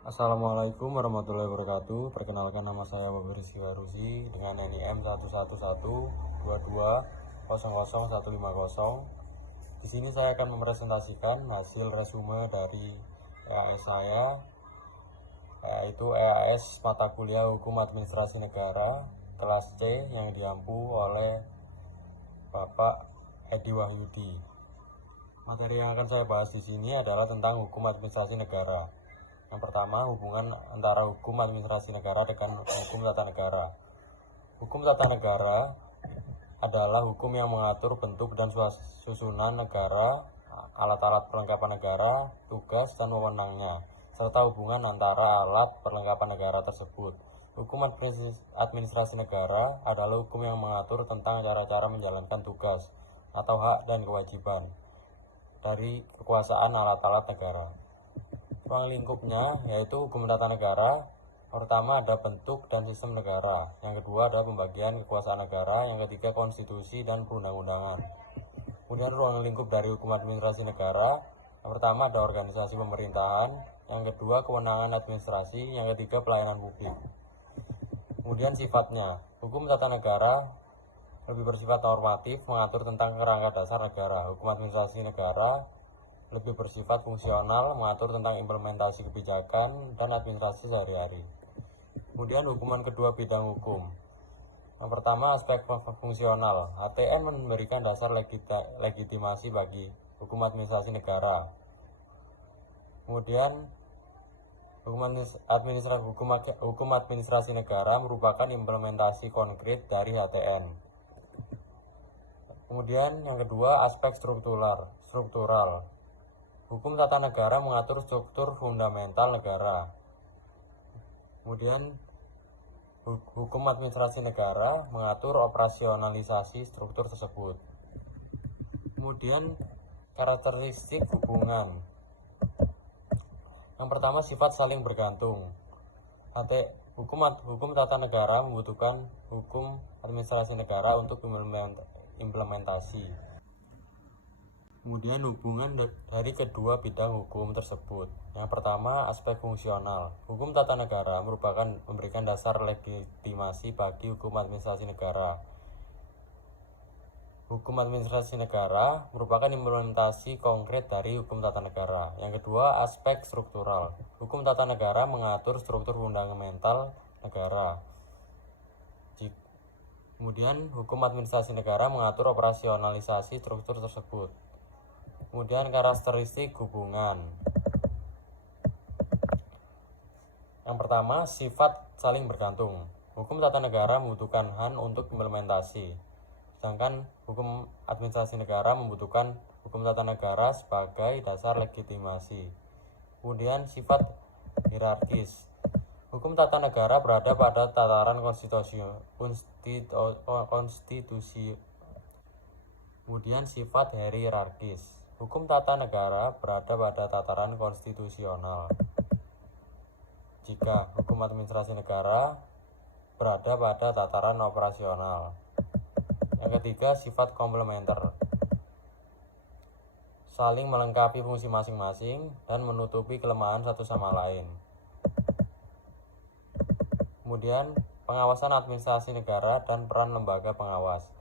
Assalamualaikum warahmatullahi wabarakatuh. Perkenalkan, nama saya Bapak Rizky Warusi dengan NIM 11122000150. Di sini saya akan mempresentasikan hasil resume dari EAS saya, yaitu EAS mata kuliah Hukum Administrasi Negara kelas C yang diampu oleh Bapak Edi Wahyudi. Materi yang akan saya bahas di sini adalah tentang hukum administrasi negara. Yang pertama, hubungan antara hukum administrasi negara dengan hukum tata negara. Hukum tata negara adalah hukum yang mengatur bentuk dan susunan negara, alat-alat perlengkapan negara, tugas dan wewenangnya, serta hubungan antara alat perlengkapan negara tersebut. Hukum administrasi negara adalah hukum yang mengatur tentang cara-cara menjalankan tugas atau hak dan kewajiban dari kekuasaan alat-alat negara. Ruang lingkupnya yaitu hukum tata negara. Pertama ada bentuk dan sistem negara, yang kedua ada pembagian kekuasaan negara, yang ketiga konstitusi dan perundang-undangan. Kemudian ruang lingkup dari hukum administrasi negara, yang pertama ada organisasi pemerintahan, yang kedua kewenangan administrasi, yang ketiga pelayanan publik. Kemudian sifatnya, hukum tata negara lebih bersifat normatif, mengatur tentang kerangka dasar negara. Hukum administrasi negara lebih bersifat fungsional, mengatur tentang implementasi kebijakan dan administrasi sehari-hari. Kemudian hukuman kedua bidang hukum. Yang pertama aspek fungsional. HTN memberikan dasar legitimasi bagi hukum administrasi negara. Kemudian hukum administrasi negara merupakan implementasi konkret dari HTN. Kemudian yang kedua aspek struktural. Hukum tata negara mengatur struktur fundamental negara. Kemudian hukum administrasi negara mengatur operasionalisasi struktur tersebut. Kemudian karakteristik hubungan. Yang pertama sifat saling bergantung. Hukum tata negara membutuhkan hukum administrasi negara untuk implementasi. Kemudian hubungan dari kedua bidang hukum tersebut. Yang pertama aspek fungsional. Hukum tata negara memberikan dasar legitimasi bagi hukum administrasi negara. Hukum administrasi negara merupakan implementasi konkret dari hukum tata negara. Yang kedua aspek struktural. Hukum tata negara mengatur struktur fundamental negara. Kemudian hukum administrasi negara mengatur operasionalisasi struktur tersebut. Kemudian karakteristik hubungan. Yang pertama, sifat saling bergantung. Hukum tata negara membutuhkan HAN untuk implementasi, sedangkan hukum administrasi negara membutuhkan hukum tata negara sebagai dasar legitimasi. Kemudian sifat hierarkis. Hukum tata negara berada pada tataran konstitusi. Kemudian sifat hierarkis. Hukum tata negara berada pada tataran konstitusional, jika hukum administrasi negara berada pada tataran operasional. Yang ketiga, sifat komplementer, saling melengkapi fungsi masing-masing dan menutupi kelemahan satu sama lain. Kemudian pengawasan administrasi negara dan peran lembaga pengawas.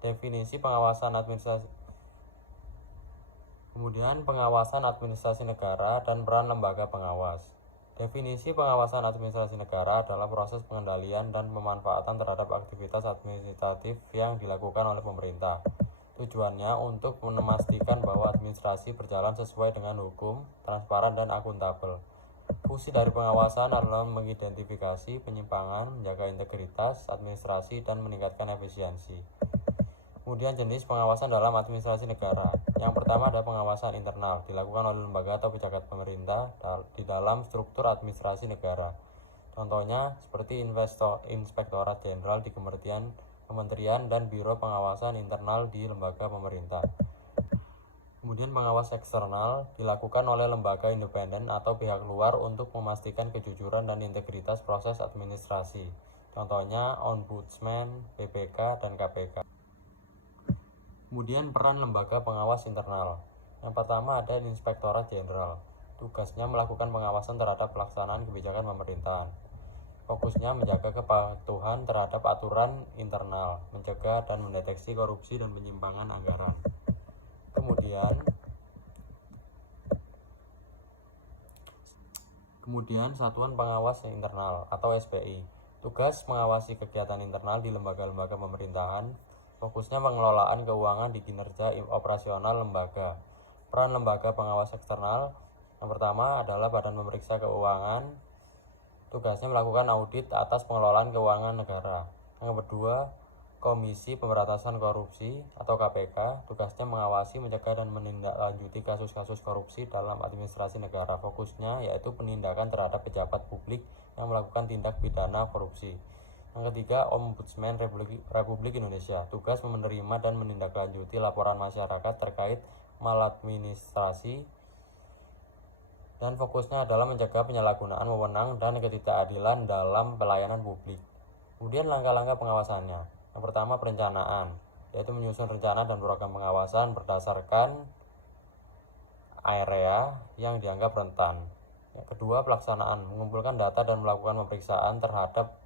Definisi pengawasan administrasi. Kemudian pengawasan administrasi negara dan peran lembaga pengawas. Definisi pengawasan administrasi negara adalah proses pengendalian dan pemanfaatan terhadap aktivitas administratif yang dilakukan oleh pemerintah. Tujuannya untuk memastikan bahwa administrasi berjalan sesuai dengan hukum, transparan dan akuntabel. Fungsi dari pengawasan adalah mengidentifikasi penyimpangan, menjaga integritas administrasi dan meningkatkan efisiensi. Kemudian jenis pengawasan dalam administrasi negara. Yang pertama ada pengawasan internal, dilakukan oleh lembaga atau pejabat pemerintah di dalam struktur administrasi negara. Contohnya seperti Inspektorat Jenderal di Kementerian dan Biro Pengawasan Internal di lembaga pemerintah. Kemudian pengawas eksternal dilakukan oleh lembaga independen atau pihak luar untuk memastikan kejujuran dan integritas proses administrasi. Contohnya Ombudsman, BPK, dan KPK. Kemudian peran lembaga pengawas internal. Yang pertama ada Inspektorat Jenderal. tugasnya melakukan pengawasan terhadap pelaksanaan kebijakan pemerintahan. Fokusnya menjaga kepatuhan terhadap aturan internal, mencegah dan mendeteksi korupsi dan penyimpangan anggaran. Kemudian Satuan Pengawas Internal atau SPI. Tugas mengawasi kegiatan internal di lembaga-lembaga pemerintahan, fokusnya pengelolaan keuangan di kinerja operasional lembaga. Peran lembaga pengawas eksternal yang pertama adalah Badan Pemeriksa Keuangan, tugasnya melakukan audit atas pengelolaan keuangan negara. Yang kedua, Komisi Pemberantasan Korupsi atau KPK, tugasnya mengawasi, mencegah, dan menindaklanjuti kasus-kasus korupsi dalam administrasi negara. Fokusnya yaitu penindakan terhadap pejabat publik yang melakukan tindak pidana korupsi. Yang ketiga, Ombudsman Republik Indonesia, tugas menerima dan menindaklanjuti laporan masyarakat terkait maladministrasi dan fokusnya adalah mencegah penyalahgunaan wewenang dan ketidakadilan dalam pelayanan publik. Kemudian langkah-langkah pengawasannya. Yang pertama, perencanaan, yaitu menyusun rencana dan program pengawasan berdasarkan area yang dianggap rentan. Yang kedua, pelaksanaan, mengumpulkan data dan melakukan pemeriksaan terhadap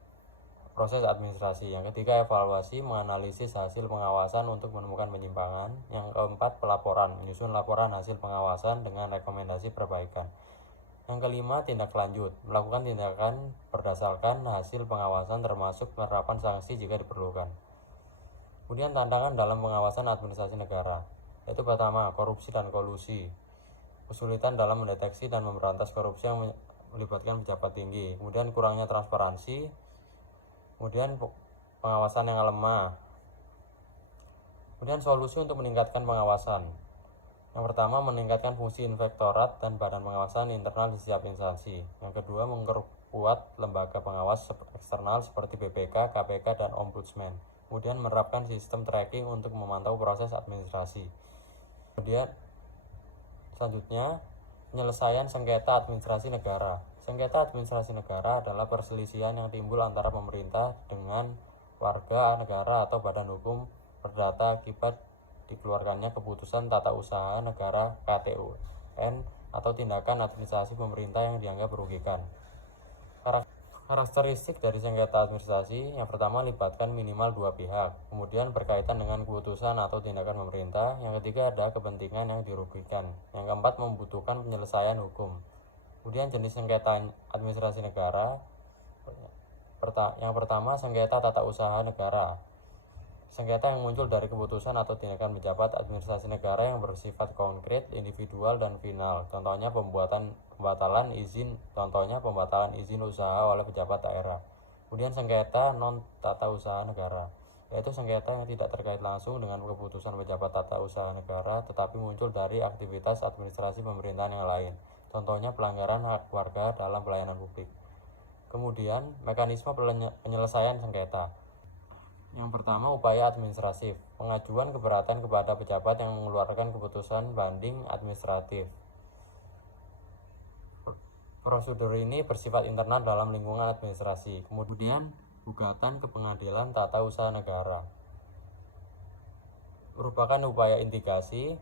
proses administrasi. Yang ketiga, evaluasi, menganalisis hasil pengawasan untuk menemukan penyimpangan. Yang keempat, pelaporan, menyusun laporan hasil pengawasan dengan rekomendasi perbaikan. Yang kelima, tindak lanjut, melakukan tindakan berdasarkan hasil pengawasan termasuk penerapan sanksi jika diperlukan. Kemudian tantangan dalam pengawasan administrasi negara, yaitu pertama, korupsi dan kolusi, kesulitan dalam mendeteksi dan memberantas korupsi yang melibatkan pejabat tinggi, kemudian kurangnya transparansi, kemudian pengawasan yang lemah. Kemudian solusi untuk meningkatkan pengawasan. Yang pertama, meningkatkan fungsi inspektorat dan badan pengawasan internal di setiap instansi. Yang kedua, memperkuat lembaga pengawas eksternal seperti BPK, KPK, dan Ombudsman. Kemudian menerapkan sistem tracking untuk memantau proses administrasi. Kemudian selanjutnya, penyelesaian sengketa administrasi negara. Sengketa administrasi negara adalah perselisihan yang timbul antara pemerintah dengan warga negara atau badan hukum perdata akibat dikeluarkannya keputusan tata usaha negara KTUN atau tindakan administrasi pemerintah yang dianggap merugikan. Karakteristik dari sengketa administrasi, yang pertama, libatkan minimal dua pihak, kemudian berkaitan dengan keputusan atau tindakan pemerintah, yang ketiga ada kepentingan yang dirugikan, yang keempat membutuhkan penyelesaian hukum. Kemudian jenis sengketa administrasi negara, yang pertama, sengketa tata usaha negara. Sengketa yang muncul dari keputusan atau tindakan pejabat administrasi negara yang bersifat konkret, individual, dan final. Contohnya pembatalan izin usaha oleh pejabat daerah. Kemudian sengketa non tata usaha negara, yaitu sengketa yang tidak terkait langsung dengan keputusan pejabat tata usaha negara, tetapi muncul dari aktivitas administrasi pemerintahan yang lain. Contohnya pelanggaran hak warga dalam pelayanan publik. Kemudian mekanisme penyelesaian sengketa. Yang pertama, upaya administratif, pengajuan keberatan kepada pejabat yang mengeluarkan keputusan banding administratif. Prosedur ini bersifat internal dalam lingkungan administrasi. Kemudian, gugatan ke pengadilan tata usaha negara merupakan upaya indikasi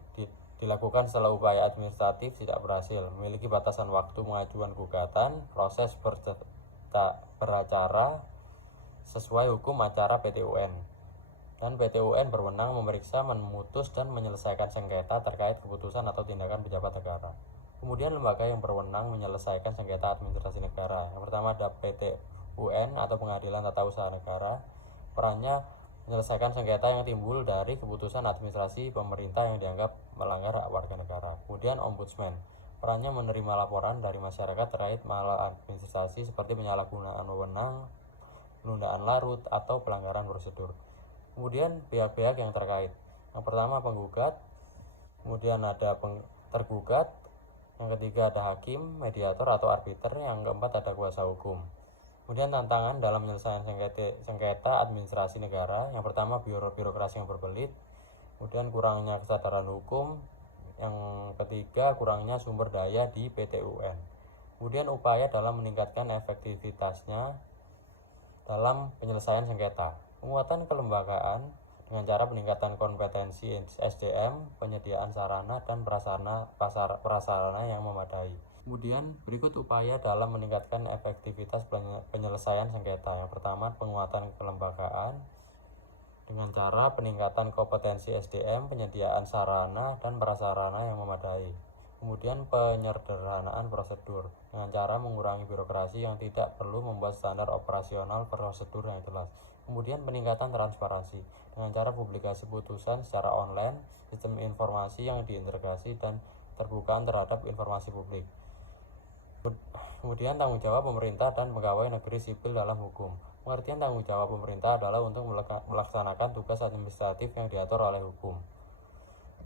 dilakukan setelah upaya administratif tidak berhasil, memiliki batasan waktu pengajuan gugatan, proses beracara sesuai hukum acara PT-UN, dan PT-UN berwenang memeriksa, memutus, dan menyelesaikan sengketa terkait keputusan atau tindakan pejabat negara. Kemudian lembaga yang berwenang menyelesaikan sengketa administrasi negara. Yang pertama ada PT-UN atau Pengadilan Tata Usaha Negara. Perannya menyelesaikan sengketa yang timbul dari keputusan administrasi pemerintah yang dianggap melanggar hak warga negara. Kemudian Ombudsman, perannya menerima laporan dari masyarakat terkait maladministrasi seperti penyalahgunaan wewenang, penundaan larut, atau pelanggaran prosedur. Kemudian pihak-pihak yang terkait. Yang pertama penggugat, kemudian ada tergugat, yang ketiga ada hakim, mediator atau arbiter, yang keempat ada kuasa hukum. Kemudian tantangan dalam penyelesaian sengketa administrasi negara. Yang pertama birokrasi yang berbelit, kemudian kurangnya kesadaran hukum, yang ketiga kurangnya sumber daya di PT-UN. Kemudian upaya dalam meningkatkan efektivitasnya dalam penyelesaian sengketa, penguatan kelembagaan dengan cara peningkatan kompetensi SDM, penyediaan sarana dan prasarana yang memadai. Kemudian berikut upaya dalam meningkatkan efektivitas penyelesaian sengketa. Yang pertama, penguatan kelembagaan dengan cara peningkatan kompetensi SDM, penyediaan sarana dan prasarana yang memadai. Kemudian penyederhanaan prosedur dengan cara mengurangi birokrasi yang tidak perlu membuat standar operasional prosedur yang jelas. Kemudian peningkatan transparansi dengan cara publikasi putusan secara online, sistem informasi yang diintegrasi dan terbukaan terhadap informasi publik. Kemudian tanggung jawab pemerintah dan pegawai negeri sipil dalam hukum. Pengertian tanggung jawab pemerintah adalah untuk melaksanakan tugas administratif yang diatur oleh hukum.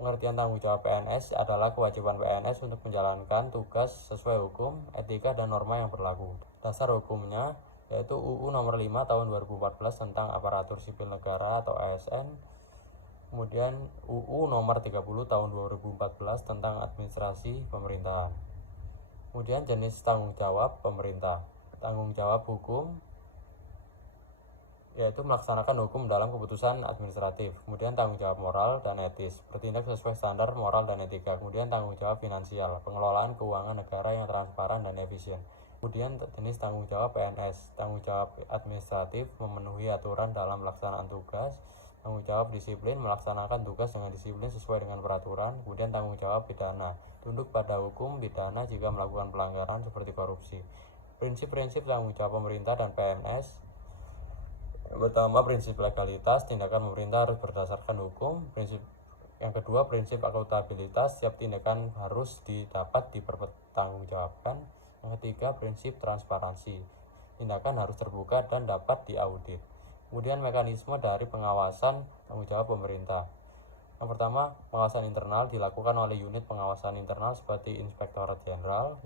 Pengertian tanggung jawab PNS adalah kewajiban PNS untuk menjalankan tugas sesuai hukum, etika, dan norma yang berlaku. Dasar hukumnya yaitu UU nomor 5 tahun 2014 tentang aparatur sipil negara atau ASN. Kemudian UU nomor 30 tahun 2014 tentang administrasi pemerintahan. Kemudian jenis tanggung jawab pemerintah. Tanggung jawab hukum yaitu melaksanakan hukum dalam keputusan administratif. Kemudian tanggung jawab moral dan etis, bertindak sesuai standar moral dan etika. Kemudian tanggung jawab finansial, pengelolaan keuangan negara yang transparan dan efisien. Kemudian jenis tanggung jawab PNS, tanggung jawab administratif, memenuhi aturan dalam pelaksanaan tugas. Tanggung jawab disiplin, melaksanakan tugas dengan disiplin sesuai dengan peraturan. Kemudian tanggung jawab pidana, tunduk pada hukum pidana jika melakukan pelanggaran seperti korupsi. Prinsip-prinsip tanggung jawab pemerintah dan PNS. Pertama, prinsip legalitas, tindakan pemerintah harus berdasarkan hukum. Yang kedua, prinsip akuntabilitas, setiap tindakan harus dapat dipertanggungjawabkan. Yang ketiga, prinsip transparansi, tindakan harus terbuka dan dapat diaudit. Kemudian mekanisme dari pengawasan tanggung jawab pemerintah. Yang pertama, pengawasan internal dilakukan oleh unit pengawasan internal seperti Inspektorat Jenderal.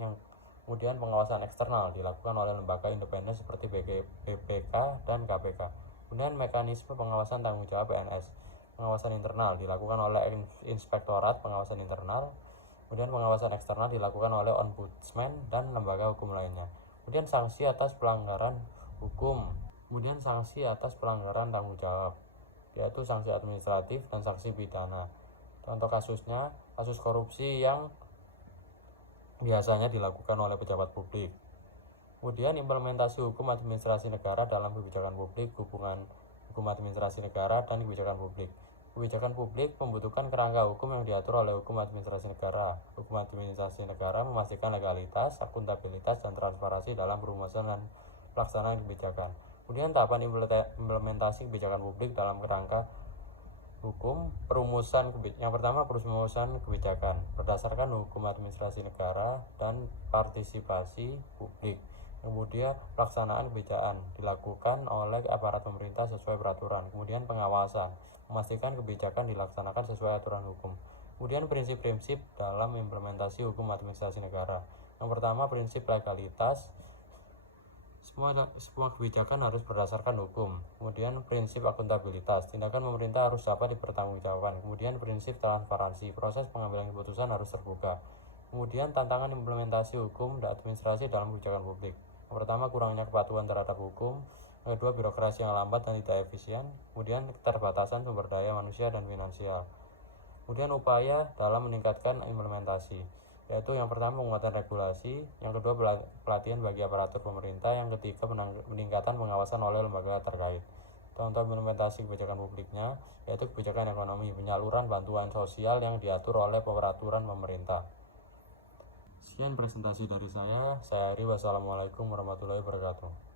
Kemudian pengawasan eksternal dilakukan oleh lembaga independen seperti BPK dan KPK. Kemudian mekanisme pengawasan tanggung jawab PNS. Pengawasan internal dilakukan oleh Inspektorat Pengawasan Internal. Kemudian pengawasan eksternal dilakukan oleh Ombudsman dan lembaga hukum lainnya. Kemudian sanksi atas pelanggaran hukum. Kemudian sanksi atas pelanggaran tanggung jawab, yaitu sanksi administratif dan sanksi pidana. Contoh kasusnya, kasus korupsi yang biasanya dilakukan oleh pejabat publik. Kemudian implementasi hukum administrasi negara dalam kebijakan publik, hubungan hukum administrasi negara dan kebijakan publik. Kebijakan publik membutuhkan kerangka hukum yang diatur oleh hukum administrasi negara. Hukum administrasi negara memastikan legalitas, akuntabilitas, dan transparansi dalam perumusan dan pelaksanaan kebijakan. Kemudian tahapan implementasi kebijakan publik dalam kerangka hukum. Yang pertama, perumusan kebijakan berdasarkan hukum administrasi negara dan partisipasi publik. Kemudian pelaksanaan kebijakan dilakukan oleh aparat pemerintah sesuai peraturan. Kemudian pengawasan, memastikan kebijakan dilaksanakan sesuai aturan hukum. Kemudian prinsip-prinsip dalam implementasi hukum administrasi negara. Yang pertama, prinsip legalitas. Semua kebijakan harus berdasarkan hukum. Kemudian prinsip akuntabilitas, tindakan pemerintah harus dapat dipertanggungjawabkan. Kemudian prinsip transparansi, proses pengambilan keputusan harus terbuka. Kemudian tantangan implementasi hukum dan administrasi dalam kebijakan publik. Yang pertama, kurangnya kepatuhan terhadap hukum. Yang kedua, birokrasi yang lambat dan tidak efisien. Kemudian keterbatasan sumber daya manusia dan finansial. Kemudian upaya dalam meningkatkan implementasi, yaitu yang pertama penguatan regulasi, yang kedua pelatihan bagi aparatur pemerintah, yang ketiga peningkatan pengawasan oleh lembaga terkait. Contoh implementasi kebijakan publiknya yaitu kebijakan ekonomi, penyaluran bantuan sosial yang diatur oleh peraturan pemerintah. Sekian presentasi dari saya Ari. Wassalamualaikum warahmatullahi wabarakatuh.